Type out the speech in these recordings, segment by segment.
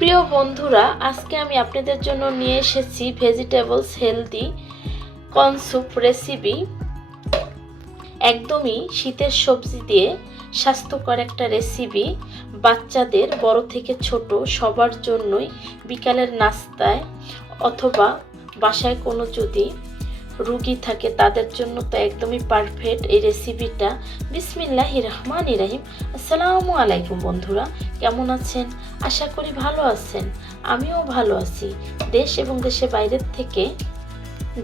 প্রিয় বন্ধুরা, আজকে আমি আপনাদের জন্য নিয়ে এসেছি ভেজিটেবলস হেলদি কনসুপ রেসিপি একদমই শীতের সবজি দিয়ে স্বাস্থ্যকর একটা রেসিপি বাচ্চাদের, বড় থেকে ছোট, সবার জন্যই বিকালের নাস্তায় অথবা বাসায় কোনো যদি রুগী থাকে, তাদের জন্য তো একদমই পারফেক্ট এই রেসিপিটা বিসমিল্লাহ রহমান ইরাহিম আসসালামু আলাইকুম বন্ধুরা, কেমন আছেন? আশা করি ভালো আছেন। আমিও ভালো আছি। দেশ এবং দেশের বাইরের থেকে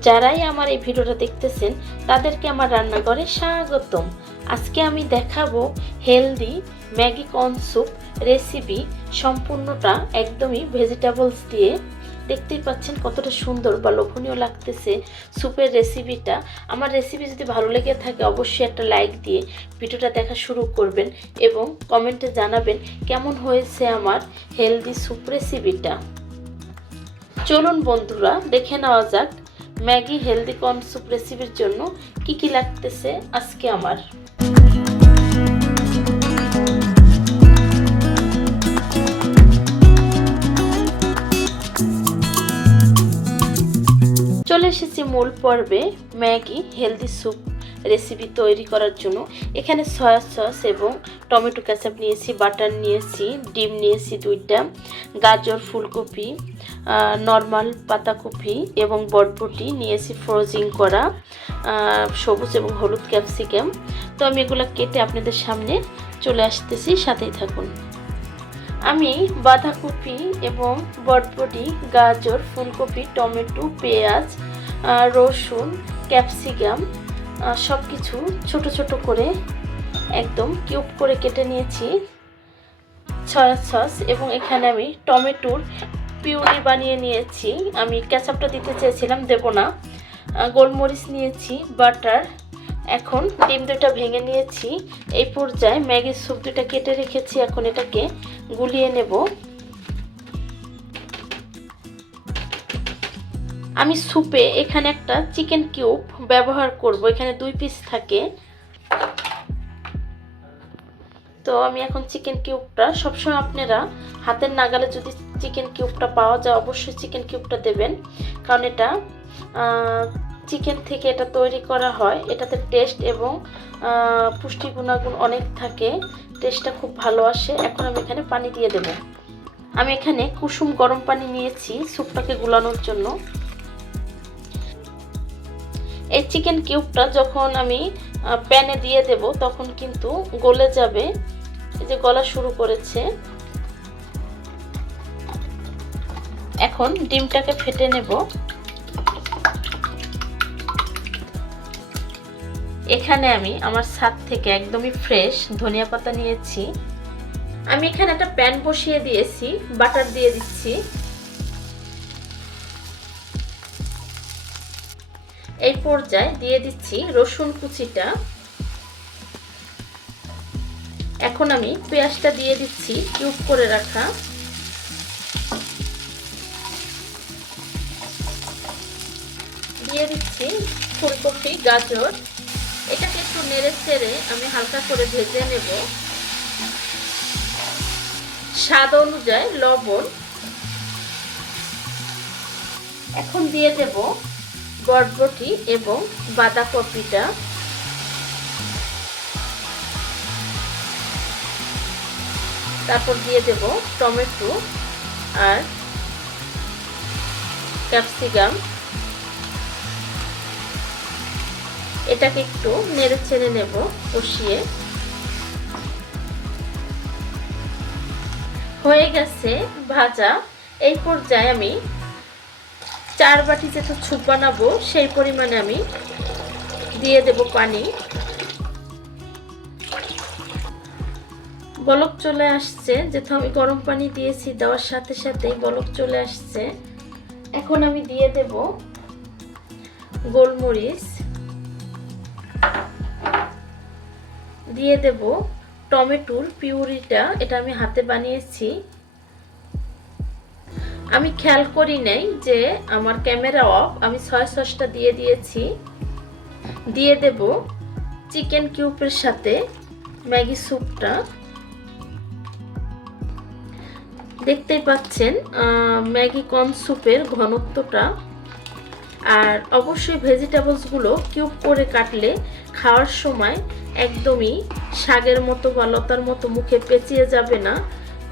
যারাই আমার এই ভিডিওটা দেখতেছেন, তাদেরকে আমার রান্নাঘরে স্বাগতম। আজকে আমি দেখাবো healthy Maggi corn soup recipe সম্পূর্ণটা একদমই ভেজিটেবলস দিয়ে দেখতেই পাচ্ছেন কতটা সুন্দর বা লোভনীয় লাগতেছে স্যুপের রেসিপিটা আমার রেসিপি যদি ভালো লেগে থাকে অবশ্যই একটা লাইক দিয়ে ভিডিওটা দেখা শুরু করবেন এবং কমেন্টে জানাবেন কেমন হয়েছে আমার হেলদি স্যুপ রেসিপিটা চলুন বন্ধুরা, দেখে নেওয়া যাক ম্যাগি হেলদি কর্ন স্যুপ রেসিপির জন্য কি কি লাগতেছে আজকে আমার। চলে এসেছি মূল পর্বে ম্যাগি হেলদি স্যুপ রেসিপি তৈরি করার জন্য। এখানে সয়া সস এবং টমেটো ক্যাচাপ নিয়েছি, বাটার নিয়েছি, ডিম নিয়েছি দুইটা, গাজর ফুলকপি নর্মাল পাতাকপি এবং বটবটি নিয়েছি ফ্রোজিং করা সবুজ এবং হলুদ ক্যাপসিকাম। তো আমি এগুলো কেটে আপনাদের সামনে চলে আসতেছি, সাথেই থাকুন। আমি বাঁধাকপি এবং বটবটি, গাজর, ফুলকপি, টমেটো, পেঁয়াজ রসুন, ক্যাপসিকাম সব কিছু ছোট ছোট করে একদম কিউব করে কেটে নিয়েছি। সয়া সস এবং এখানে আমি টমেটোর পিউরি বানিয়ে নিয়েছি। আমি ক্যাচাপটা দিতে চেয়েছিলাম, দেব না। গোলমরিচ নিয়েছি, বাটার এখন ডিম দুটা ভেঙে নিয়েছি। এই পর্যায়ে ম্যাগির স্যুপ দুটা কেটে রেখেছি, এখন এটাকে গুলিয়ে নেব। আমি স্যুপে এখানে একটা চিকেন কিউব ব্যবহার করব, এখানে দুই পিস থাকে। তো আমি এখন চিকেন কিউবটা সবসময় আপনারা হাতের নাগালে যদি চিকেন কিউবটা পাওয়া যায়, অবশ্যই চিকেন কিউবটা দেবেন। কারণ এটা চিকেন থেকে এটা তৈরি করা হয়, এটাতে টেস্ট এবং পুষ্টি গুণাগুণ অনেক থাকে টেস্টটা খুব ভালো আসে। এখন আমি এখানে পানি দিয়ে দেব। আমি এখানে কুসুম গরম পানি নিয়েছি স্যুপটাকে গুলানোর জন্য। এই চিকেন কিউবটা যখন আমি প্যানে দিয়ে দেব, তখন কিন্তু গলে যাবে। এই যে গলা শুরু করেছে। এখন ডিমটাকে ফেটে নেব। এখানে আমি আমার ছাদ থেকে একদমই ফ্রেশ ধনিয়া পাতা নিয়েছি। আমি এখানে একটা প্যান বসিয়ে দিয়েছি বাটার দিয়ে দিচ্ছি। এই পর্যায়ে দিয়ে দিচ্ছি রসুন কুচিটা। এখন আমি পেঁয়াজটা দিয়ে দিচ্ছি কিউব করে রাখা। দিয়ে দিচ্ছি ফুলকপি, গাজর। এটাকে একটু নেড়ে চেড়ে আমি হালকা করে ভেজে নেব। স্বাদ অনুযায়ী লবণ। এখন দিয়ে দেব বরবটি এবং বাঁধাকপিটা। তারপর দিয়ে দেব টমেটো আর ক্যাপসিকাম। এটাকে একটু নেড়ে ছেড়ে নেব, কষিয়ে। হয়ে গেছে ভাজা। এই পর্যায়ে আমি চার বাটি যেহেতু ছুপ বানাবো, সেই পরিমাণে আমি দিয়ে দেব পানি। বলক চলে আসছে, যেহেতু আমি গরম পানি দিয়েছি, দেওয়ার সাথে সাথে বলক চলে আসছে। এখন আমি দিয়ে দেব গোলমরিচ। দিয়ে দেব টমেটোর পিউরিটা, এটা আমি হাতে বানিয়েছি। আমি খেয়াল করি নাই যে আমার ক্যামেরা অফ, আমি সয়া সসটা দিয়ে দিয়েছি। দিয়ে দেব চিকেন কিউবের সাথে ম্যাগি স্যুপটা। দেখতেই পাচ্ছেন ম্যাগি কর্ন স্যুপের ঘনত্বটা। আর অবশ্যই ভেজিটেবলসগুলো কিউব করে কাটলে খাওয়ার সময় একদমই শাগের মতো বা লতার মতো মুখে পেঁচিয়ে যাবে না।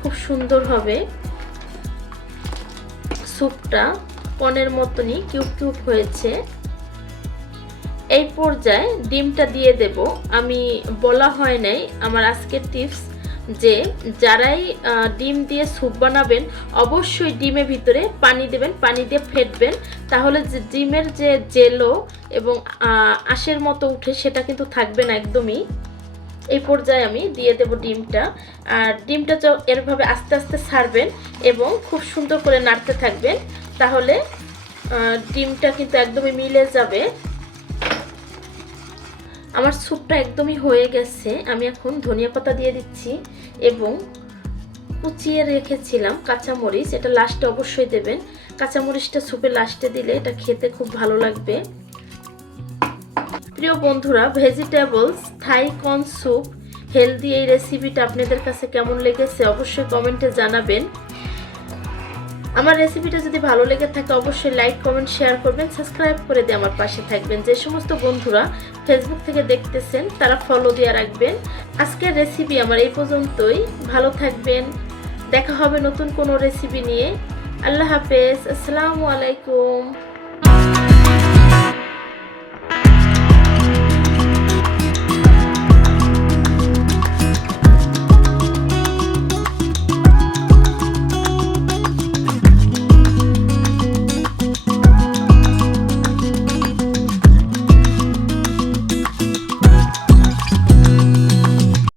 খুব সুন্দর হবে। স্যুপটা পনেরো মতনই কিউব কিউব হয়েছে। এই পর্যায়ে ডিমটা দিয়ে দেব। আমি বলা হয় নাই, আমার আজকের টিপস যে যারাই ডিম দিয়ে স্যুপ বানাবেন, অবশ্যই ডিমের ভিতরে পানি দেবেন, পানি দিয়ে ফেটবেন। তাহলে যে ডিমের যে জেলো এবং আঁশের মতো উঠে সেটা কিন্তু থাকবে না একদমই। এই পর্যায়ে আমি দিয়ে দেব ডিমটা। আর ডিমটা এরভাবে আস্তে আস্তে ছাড়বেন এবং খুব সুন্দর করে নাড়তে থাকবেন। তাহলে ডিমটা কিন্তু একদমই মিলে যাবে। আমার স্যুপটা একদমই হয়ে গেছে। আমি এখন ধনিয়া পাতা দিয়ে দিচ্ছি এবং কুচিয়ে রেখেছিলাম কাঁচামরিচ। এটা লাস্টে অবশ্যই দেবেন। কাঁচামরিচটা স্যুপে লাস্টে দিলে এটা খেতে খুব ভালো লাগবে। প্রিয় বন্ধুরা vegetables Thai corn soup healthy এই রেসিপিটা আপনাদের কাছে কেমন লেগেছে অবশ্যই কমেন্টে জানাবেন। আমার রেসিপিটা যদি ভালো লেগে থাকে, অবশ্যই লাইক কমেন্ট শেয়ার করবেন সাবস্ক্রাইব করে দিয়ে আমার পাশে থাকবেন। যে সমস্ত বন্ধুরা ফেসবুক থেকে দেখতেছেন, তারা ফলো দিয়ে রাখবেন। আজকের রেসিপি আমার এই পর্যন্তই। ভালো থাকবেন। দেখা হবে নতুন কোনো রেসিপি নিয়ে। আল্লাহ হাফেজ। আসসালামু আলাইকুম।